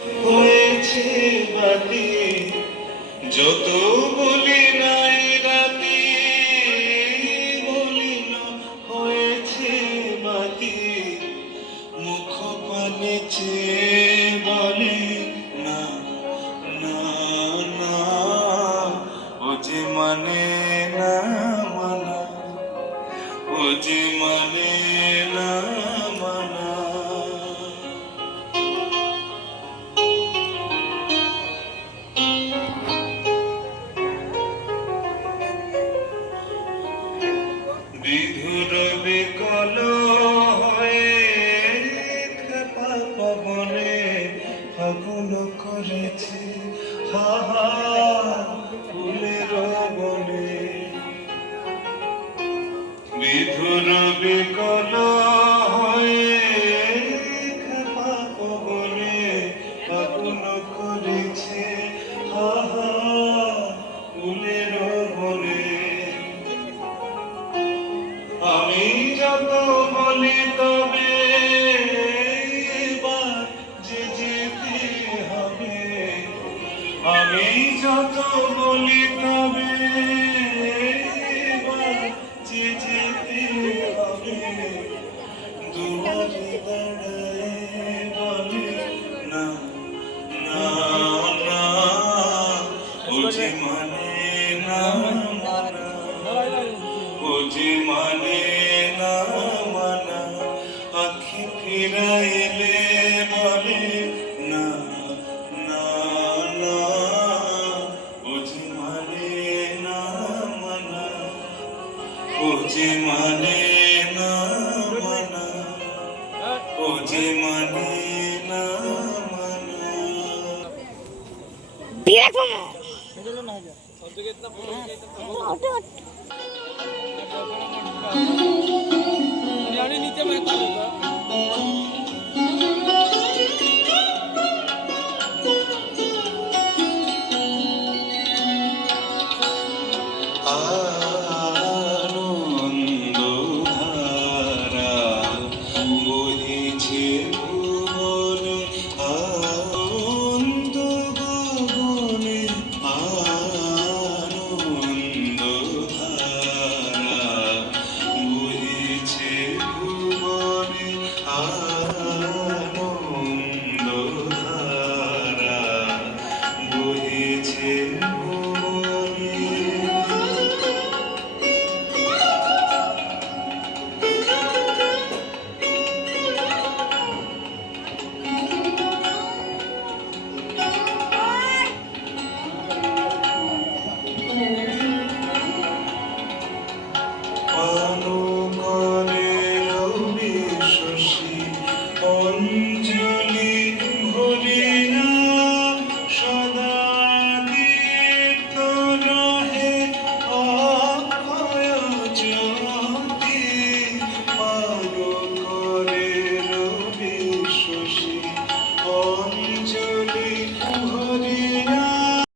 হয়েছে বাতি যত বলি নাই রাতি বলি না হয়েছে বাতি মুখ পানে চেয়ে বলে না না না ও যে মানে না মানা ও যে মানে না মানা বিধুর বিকল হয়ে খেপা পবনে ফাগুন করেছে হাহা ফুলের বনে বিধুর বিকল হয়ে খেপা পবনে ফাগুন করেছে হাহা ফুলের বনে আমি যত বলি তবে এবার যে যেতে হবে আমি যত বলি তবে এবার যে যেতে হবে দুয়ারে দাঁড়ায় বলে না না না ও যে মানে না মানা ও যে মানে না মানা আখি ফিরাইলে বলে না না না ও যে মানে না মানা ও যে মানে না মানা ও যে মানে না মানা नीचे में আনন্দ ধারা বহিছে ভুবনে আনন্দ গগনে আনন্দ ধারা বহিছে ভুবনে আনন্দ ধারা বহিছে ভুবনে অনুকরণ